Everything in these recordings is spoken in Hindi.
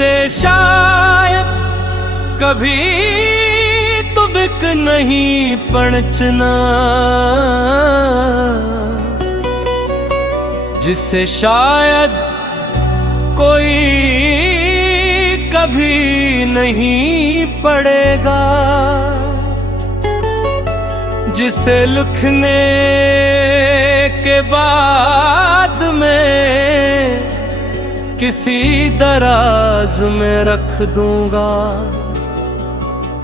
जिसे शायद कभी तो बिक नहीं पणचना, जिसे शायद कोई कभी नहीं पढ़ेगा, जिसे लिखने के बाद में किसी दराज में रख दूंगा,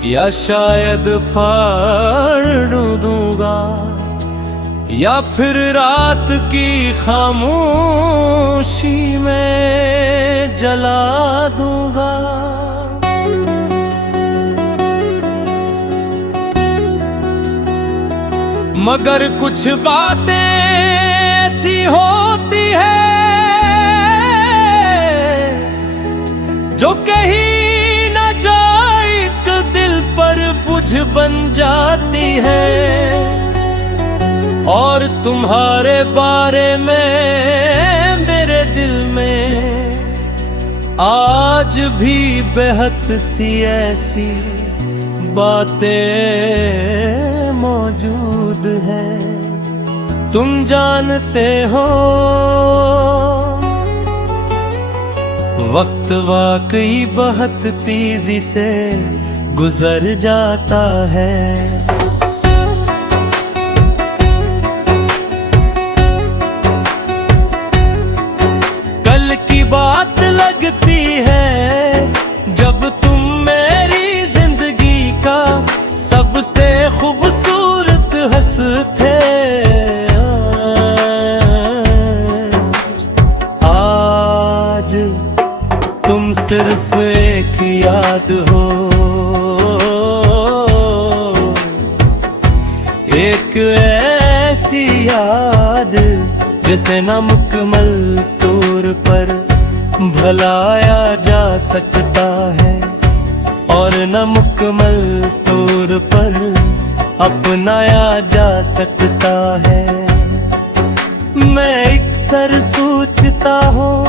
या शायद फाड़ दूंगा, या फिर रात की खामोशी में जला दूंगा। मगर कुछ बातें ऐसी होती है जो कहीं न जाए, एक दिल पर बुझ बन जाती है। और तुम्हारे बारे में मेरे दिल में आज भी बेहद सी ऐसी बातें मौजूद हैं। तुम जानते हो वक्त वाकई बहुत तेजी से गुजर जाता है। कल की बात लगती है जब तुम मेरी जिंदगी का सबसे खूबसूरत हंस थे। आज तुम सिर्फ एक याद हो, एक ऐसी याद जिसे न मुकम्मल तौर पर भुलाया जा सकता है और न मुकम्मल तौर पर अपनाया जा सकता है। मैं अक्सर सोचता हूँ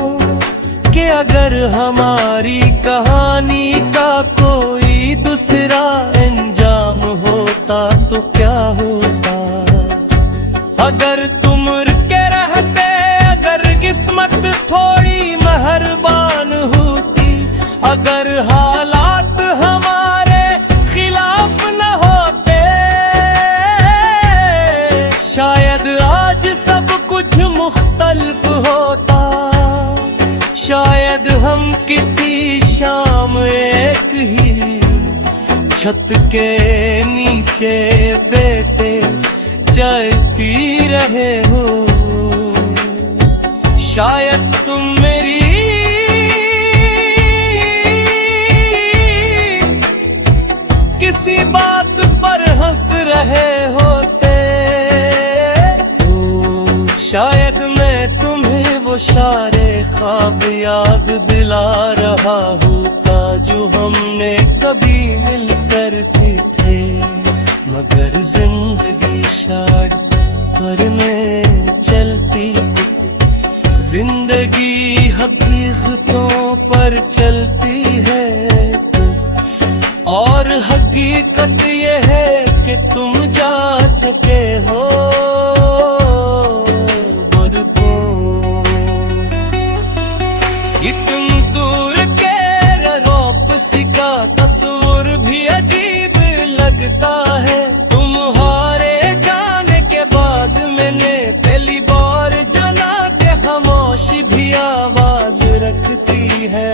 कि अगर हमारी कहानी का कोई दूसरा अंजाम होता तो क्या होता। अगर तुम रुके रहते, अगर किस्मत थोड़ी मेहरबान होती, अगर हालात हमारे खिलाफ न होते, शायद आज सब कुछ मुख्तलिफ होता। शायद हम किसी शाम एक ही छत के नीचे बैठे चाय पी रहे हो। शायद तुम मेरी किसी बात पर हंस रहे होते, तो शायद मैं तुम्हें वो सारे ख्वाब याद दिला रहा होता जो हमने कभी मिलकर की थे। मगर जिंदगी शायद पर में चलती, जिंदगी हकीकतों पर चलती है। और हकीकत ये है कि तुम जा चुके हो तुम दूर के रोप सिका तस्वीर भी अजीब लगता है। तुम्हारे जाने के बाद मैंने पहली बार जाना के खामोशी भी आवाज रखती है।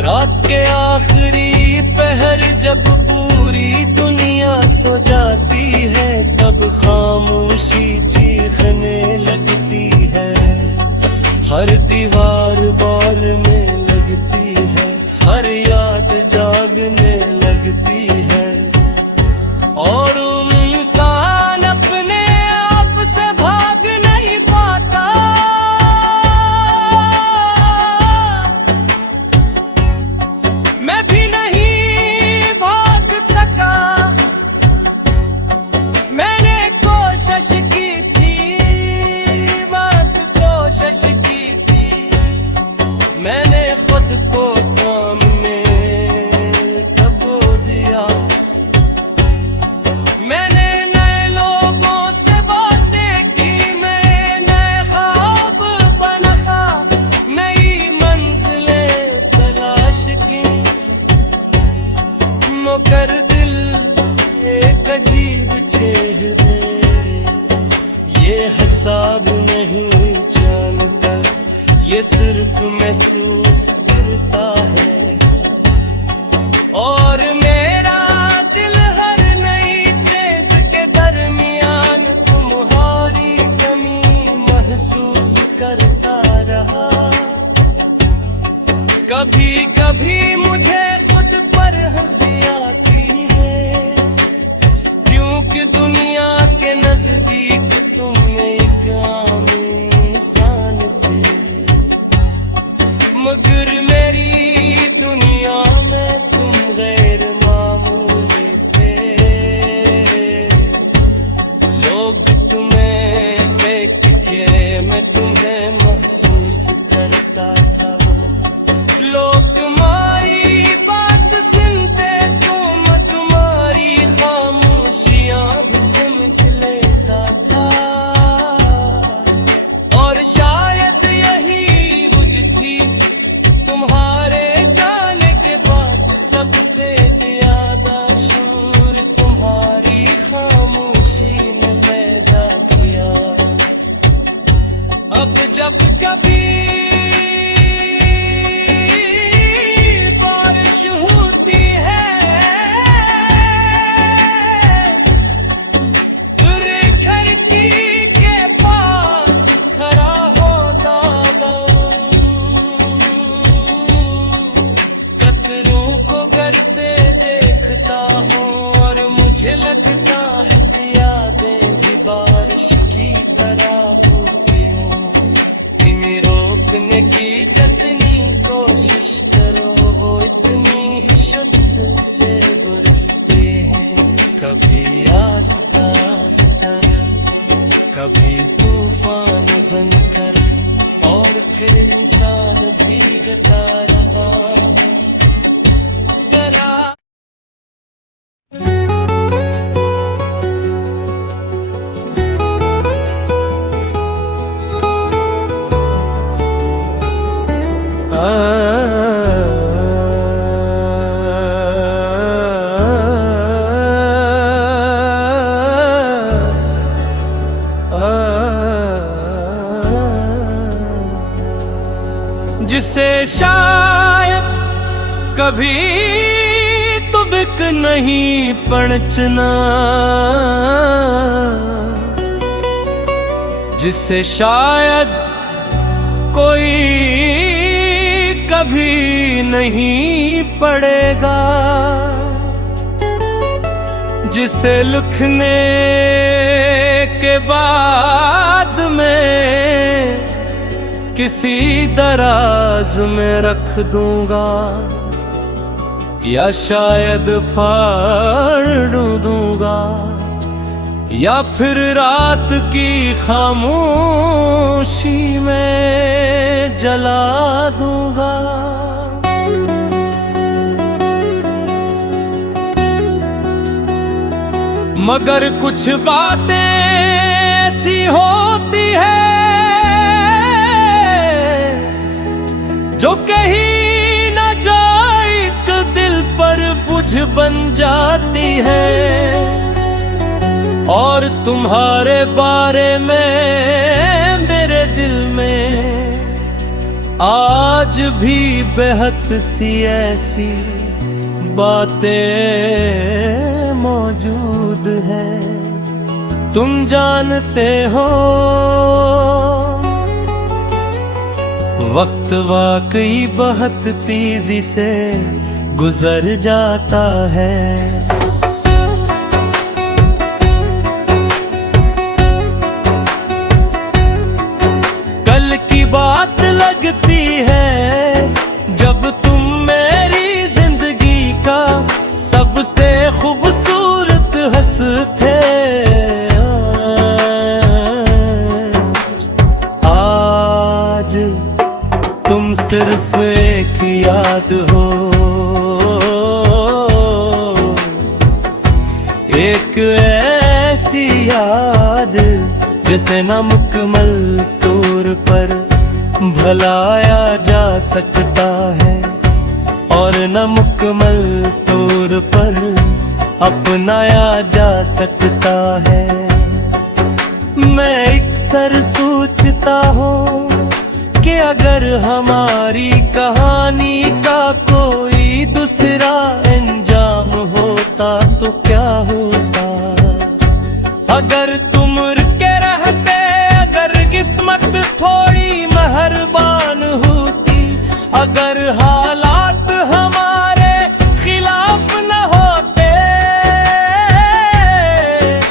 रात के आखिरी पहर जब पूरी दुनिया सो जाती है, तब खामोशी चीखने लगती है। हर दीवार बार में लगती है, हर याद जागने लगती है। और इंसान अपने आप से भाग नहीं पाता। मैं भी नहीं भाग सका, मैंने कोशिश की थी, बहुत कोशिश की थी। मैं सुनो कर दिल एक अजीब चेहरे, ये हिसाब नहीं जानता, ये सिर्फ महसूस करता है। और मेरा दिल हर नई चीज के दरमियान तुम्हारी कमी महसूस करता रहा। कभी कभी मुझे खुद पर हंसी आती है, क्योंकि दुनिया के नजदीक तुम एक आम इंसान थे, मगर मेरी दुनिया में तुम गैर मामूली थे। लोग तुम्हें देख के मैं तुम्हें महसूस करता था, लोग तुम्हारी बात सुनते तो मैं तुम्हारी खामोशियां भी समझ लेता था। और शायद यही वजह थी तुम्हारे जाने के बाद सबसे ज्यादा शूर तुम्हारी खामोशी ने पैदा किया। अब जब कभी बारिश होती है, तेरे खिड़की के पास खड़ा होता हूँ, कतरों को गिरते देखता हूँ और मुझे लगता है कि यादें भी बारिश की तरह होती हूँ। इन्हें रोकने की जितनी कोशिश करो वो इतनी ही शुद्ध से बरसते हैं। कभी आस्ता आस्ता, कभी तूफान बनकर, और फिर इंसान भीगता रहा है डरा। जिसे शायद कभी तो बिक नहीं पड़चना, जिसे शायद कोई कभी नहीं पड़ेगा, जिसे लिखने के बाद में किसी दराज में रख दूंगा, या शायद फाड़ दूंगा, या फिर रात की खामोशी में जला दूंगा। मगर कुछ बातें ऐसी होती है जो कहीं न जाए, एक दिल पर बुझ बन जाती है। और तुम्हारे बारे में मेरे दिल में आज भी बेहद सी ऐसी बातें मौजूद हैं। तुम जानते हो वक्त वाकई बहुत तेजी से गुजर जाता है। कल की बात लगती है जब तुम मेरी जिंदगी का सबसे खूबसूरत हंस थे। आज तुम सिर्फ एक याद हो, एक ऐसी याद जिसे न मुकम्मल तौर पर भुलाया जा सकता है और न मुकम्मल तौर पर अपनाया जा सकता है। मैं अक्सर सोचता हूँ कि अगर हमारी कहानी का कोई दूसरा अंजाम होता तो क्या होता। अगर तुम रुके रहते, अगर किस्मत थोड़ी मेहरबान होती, अगर हालात हमारे खिलाफ न होते,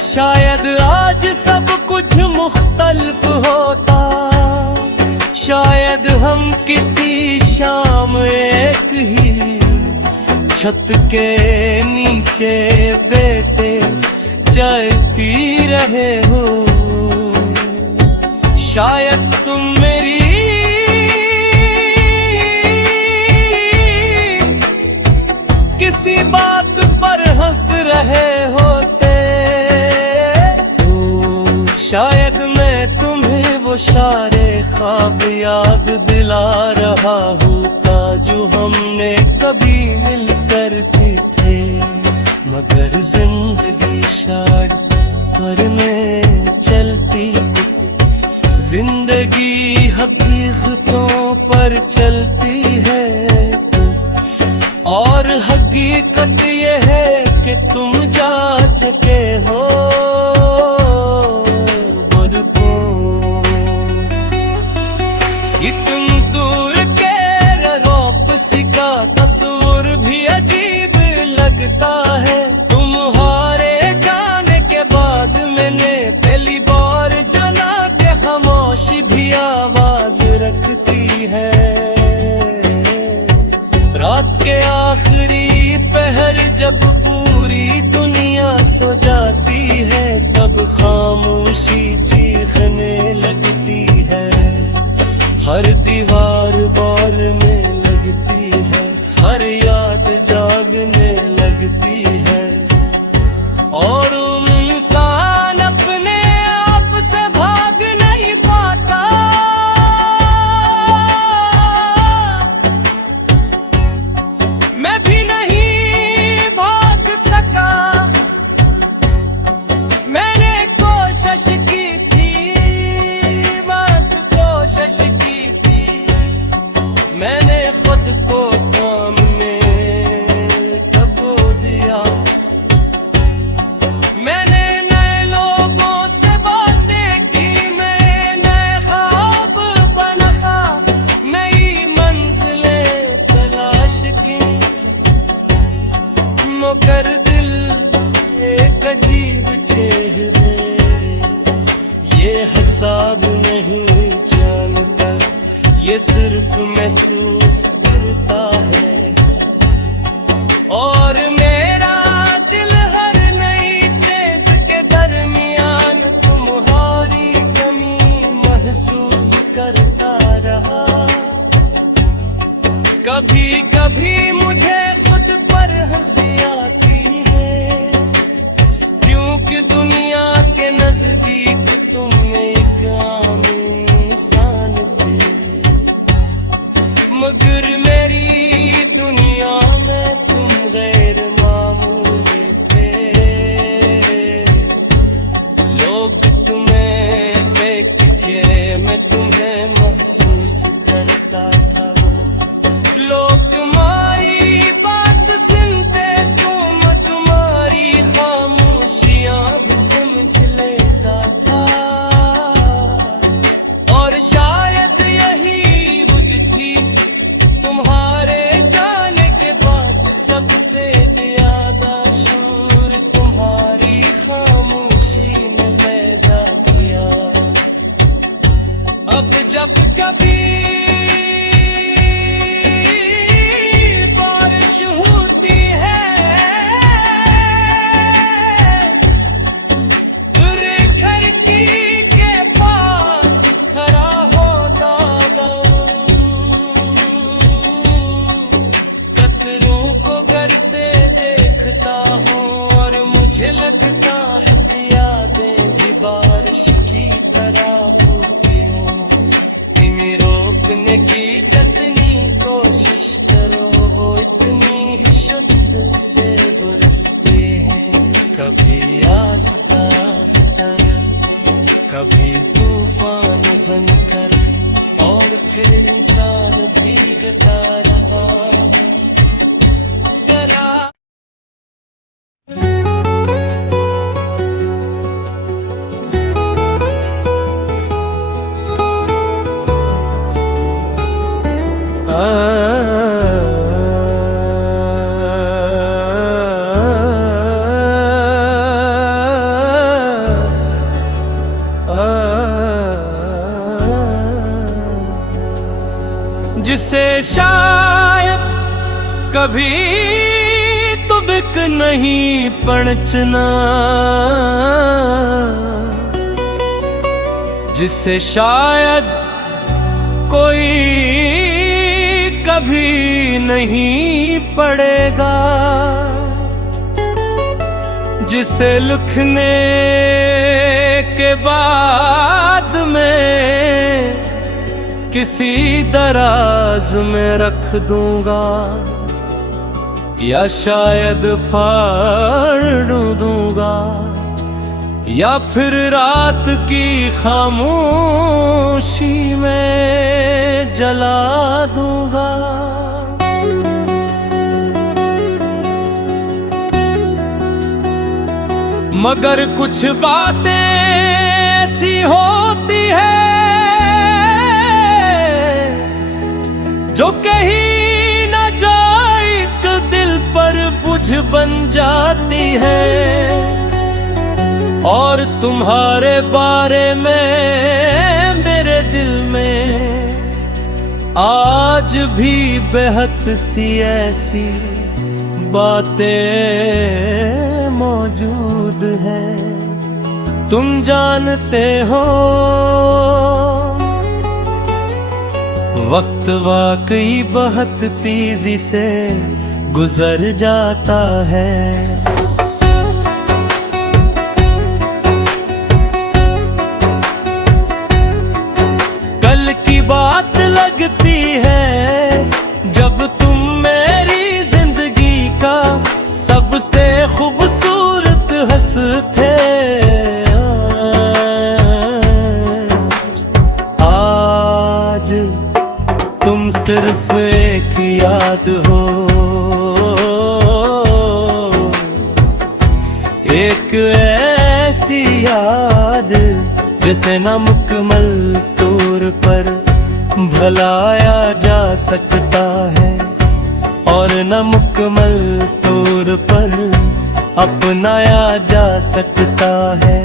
शायद आज सब कुछ मुख्तलिफ होता। शायद हम किसी शाम एक ही छत के नीचे बैठे चाय पी रहे हो। शायद तुम मेरी किसी बात पर हंस रहे होते, तो शायद मैं तुम्हें वो सारे ख्वाब याद दिला रहा होता जो हमने कभी मिलकर की थे। मगर जिंदगी शायद पर में चलती, जिंदगी हकीकतों पर चलती है। और हकीकत ये है कि तुम जा चुके हो मुझको। इतनी दूर के रौब सिका तस्वीर भी अजीब लगता है। तुम्हारे जाने के बाद मैंने पहली बार जाना के खामोशी भी आवाज रखती है। रात के आखिरी पहर जब पूरी दुनिया सो जाती है, तब खामोशी चीखने लगती है। हर दीवार बार में लगती है, हर याद जागने लगती है। और इंसान अपने आप से भाग नहीं पाता। मैं भी नहीं भाग सका, मैंने कोशिश की थी, बहुत कोशिश की थी। मैंने खुद को काम में कबो दिया। मैंने नए लोगों से बातें की, मैं नए ख्वाब बना, नई मंजिलें तलाश की। मगर दिल एक अजीब चेहरे ये हिसाब नहीं जानता, ये सिर्फ महसूस करता है। और मेरा दिल हर नई चीज के दरमियान तुम्हारी कमी महसूस करता रहा। कभी कभी मुझे खुद पर हंसी आती है, क्योंकि दुनिया के नजदीक तुम एक आम इंसान थे। मगर मेरी दुनिया में तुम गैर मामूली थे। लोग तुम्हें देखते थे, मैं तुम्हें महसूस करता था। लोग तुम्हारी बात सुनते तो मैं तुम्हारी खामोशियां भी समझ लेता था। और शायद यही वजह थी तुम्हारे जाने के बाद सबसे ज्यादा शूर तुम्हारी खामोशी ने पैदा किया। अब जब कभी बारिश होती है, तेरे खिड़की के पास खड़ा होता हूँ। कतरों को गिरते देखता हूँ और मुझे लगता है कि यादें भी बारिश की तरह होती हूँ। इन्हें रोकने की जितनी कोशिश करो वो इतनी ही शुद्ध से बरसते हैं। जिसे शायद कभी तो बिक नहीं पड़चना, जिसे शायद कोई कभी नहीं पढ़ेगा, जिसे लिखने के बाद में किसी दराज में रख दूंगा, या शायद फाड़ दूंगा, या फिर रात की खामोशी में जला दूंगा। मगर कुछ बातें ऐसी होती है जो कहीं न जाए, एक दिल पर बुझ बन जाती है। और तुम्हारे बारे में मेरे दिल में आज भी बेहद सी ऐसी बातें मौजूद हैं। तुम जानते हो वक्त वाकई बहुत तेजी से गुजर जाता है। कल की बात लगती है जब तुम मेरी जिंदगी का सबसे खूबसूरत हंस थे। आज तुम सिर्फ एक याद हो, एक ऐसी याद जिसे न मुकम्मल तौर पर भुलाया जा सकता है और न मुकम्मल तौर पर अपनाया जा सकता है।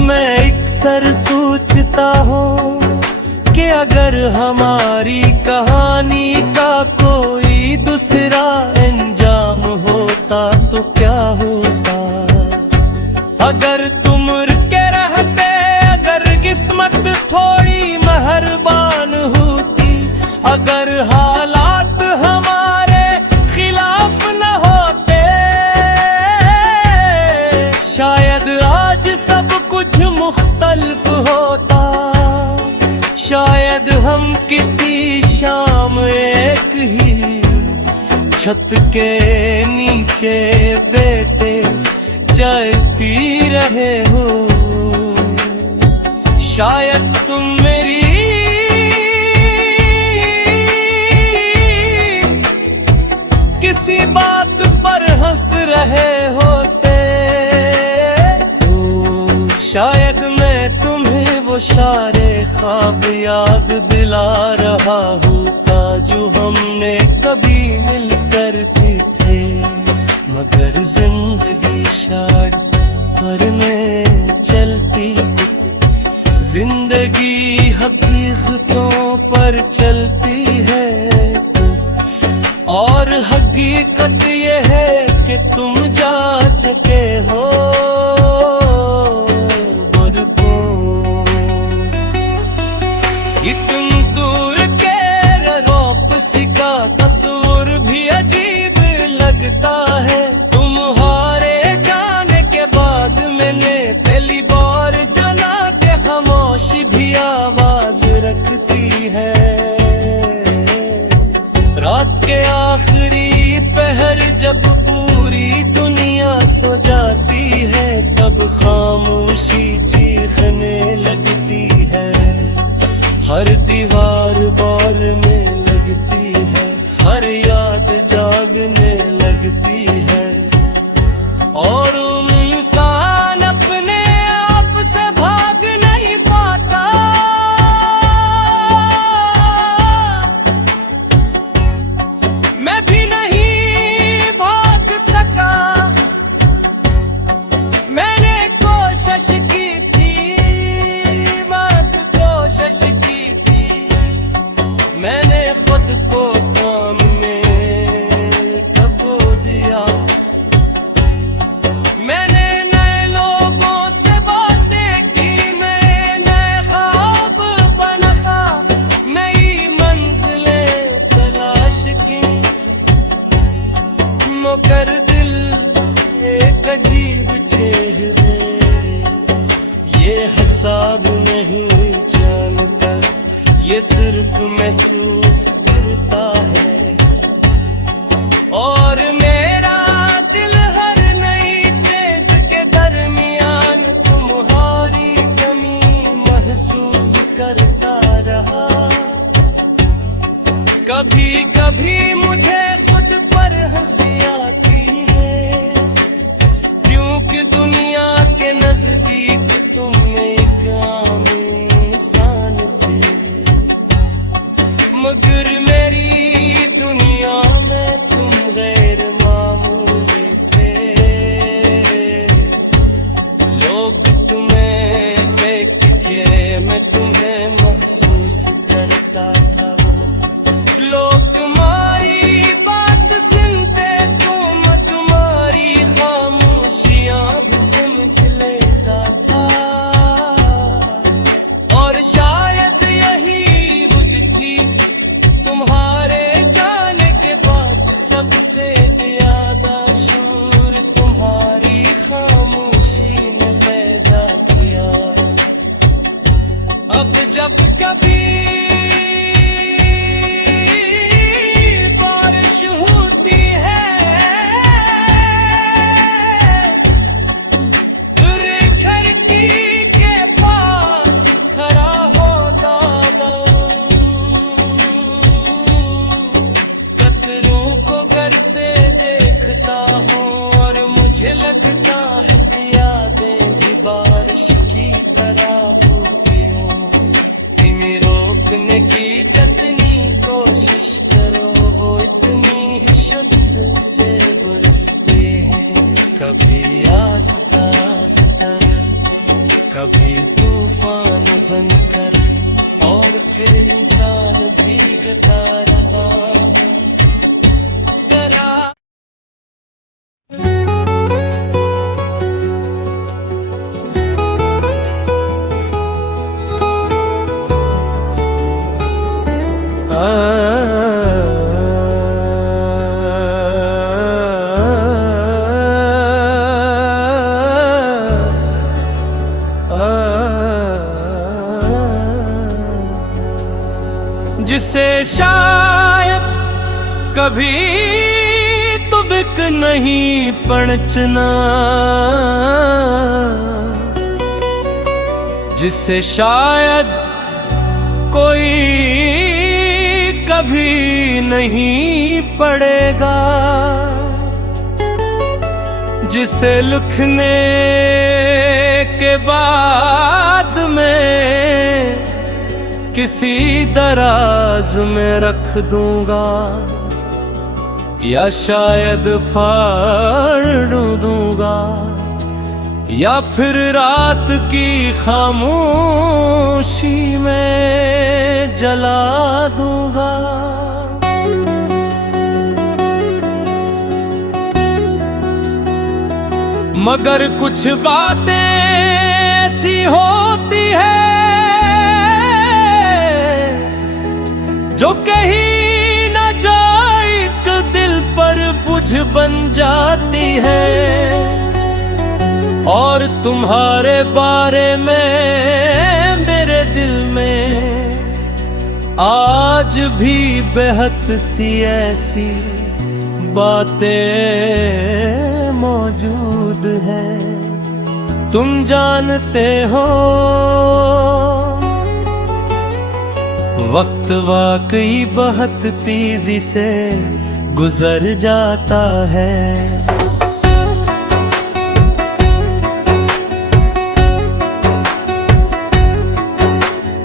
मैं अक्सर सोचता हूँ कि अगर हमारी कहानी का कोई दूसरा अंजाम होता तो क्या होता। अगर तुम के रहते, अगर किस्मत थोड़ी मेहरबान होती, अगर हालात हमारे खिलाफ न होते, शायद आज सब कुछ मुख्तलिफ होता। शायद हम किसी शाम एक ही छत के नीचे बैठे चाय पी रहे हो। शायद तुम मेरी किसी बात पर हंस रहे होते, तो शायद मैं तुम्हें वो सारे ख्वाब याद दिला रहा होता जो हमने कभी मिलकर की थे। मगर जिंदगी शायद पर में चलती, जिंदगी हकीकतों पर चलती है। और हकीकत ये है कि तुम जा चुके हो मुझको। इतनी दूर के रौब सिका तस्वीर भी अजीब लगता है। तुम्हारे जाने के बाद मैंने पहली बार जाना कि खामोशी भी आवाज रखती है। रात के आखिरी पहर जब पूरी दुनिया सो जाती है, तब खामोशी चीखने लगती है। हर दीवार बार में लगती है, हर याद जागने लगती है। और इंसान अपने आप से भाग नहीं पाता। मैं भी नहीं भाग सका, मैंने कोशिश की थी, बहुत कोशिश की थी, दिल एक अजीब चेहरे, ये हिसाब नहीं जानता, ये सिर्फ महसूस करता है। और मेरा दिल हर नई चीज के दरमियान तुम्हारी कमी महसूस करता रहा। कभी कभी मुझे खुद पर हंसी आती है, क्योंकि दुनिया के नजदीक तुम एक आम इंसान थे, मगर मेरी दुनिया में तुम गैर मामूली थे। लोग तुम्हें देख के मैं तुम्हें महसूस करता था, लोग तुम्हारी बात सुनते तो मैं तुम्हारी खामोशियां भी समझ लेता था। और शायद यही वजह थी तुम्हारे जाने के बाद सबसे ज्यादा शोर तुम्हारी खामोशी ने पैदा किया। अब जब कभी बारिश होती है, तेरे खिड़की के पास खड़ा होता हूँ, कतरों को गिरते देखता हूँ और मुझे लगता है कि यादें भी बारिश की तरह होती हूँ। इन्हें रोकने की जितनी कोशिश करो वो इतनी ही शुद्ध से बरसते हैं। कभी आस्ता आस्ता, कभी तूफान बनकर, और फिर इंसान भीगता रहा है। डरा जिसे शायद कभी तो बिक नहीं पड़चना, जिसे शायद कोई कभी नहीं पड़ेगा, जिसे लिखने के बाद में किसी दराज में रख दूंगा, या शायद फाड़ दूंगा, या फिर रात की खामोशी में जला दूंगा। मगर कुछ बातें ऐसी होती है जो कहीं न जाए, एक दिल पर बुझ बन जाती है। और तुम्हारे बारे में मेरे दिल में आज भी बेहद सी ऐसी बातें मौजूद हैं। तुम जानते हो वक्त वाकई बहुत तेजी से गुजर जाता है।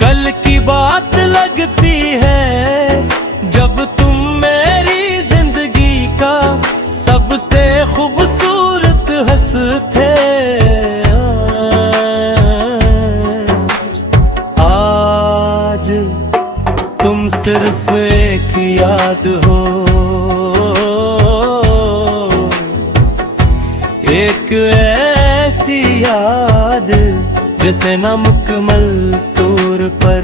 कल की बात लगती है जब तुम मेरी जिंदगी का सबसे खूबसूरत हंस थे। आज तुम सिर्फ एक याद हो, एक ऐसी याद जिसे न मुकम्मल तौर पर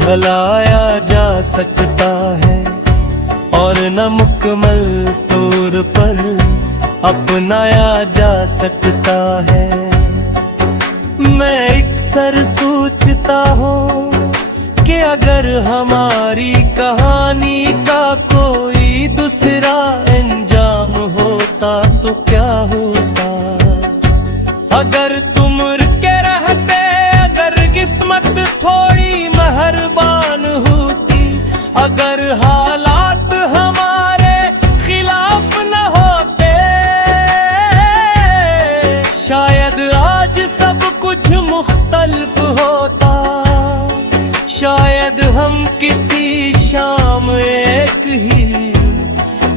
भुलाया जा सकता है और न मुकम्मल तौर पर अपनाया जा सकता है। मैं अक्सर सोचता हूँ कि अगर हमारी कहानी का कोई दूसरा अंजाम होता तो क्या होता। अगर तुम के रहते, अगर किस्मत थोड़ी मेहरबान होती, अगर हालात हमारे खिलाफ न होते, शायद आज सब कुछ मुख्तलिफ होता। शायद हम किसी शाम एक ही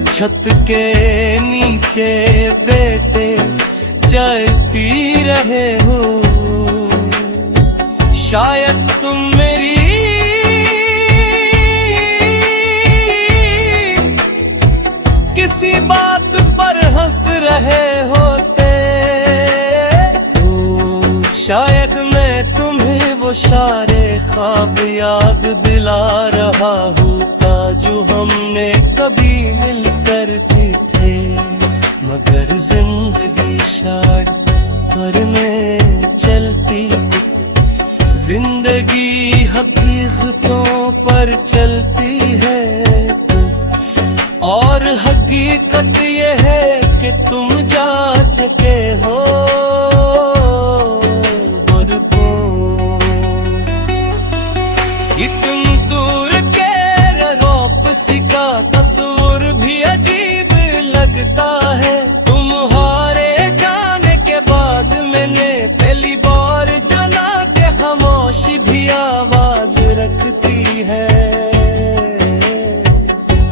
छत के नीचे बैठे चलती रहे हो। शायद तुम मेरी किसी बात पर हंस रहे होते। शायद मैं तुम्हें वो सारे ख्वाब याद दिला रहा होता जो हमने कभी मिलकर की थे। मगर जिंदगी शायद पर में चलती, जिंदगी हकीकतों पर चलती है। और हकीकत ये है कि तुम जा चुके हो मुझको। ये तुम दूर के रोप सी का तस्वीर भी अजीब लगता है। तुम्हारे जाने के बाद मैंने पहली बार जाना कि खामोशी भी आवाज रखती है।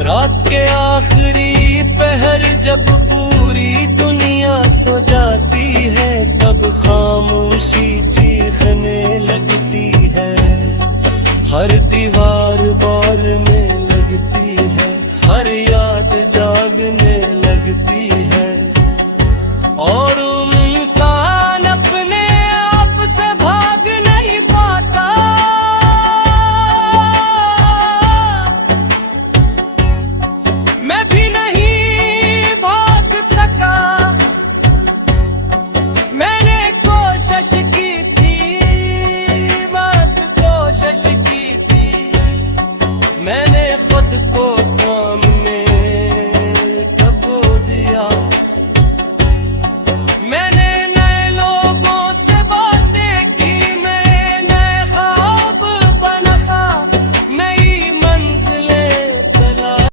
रात के आखिरी पहर जब पूरी दुनिया सो जाती है, तब खामोशी चीखने लगती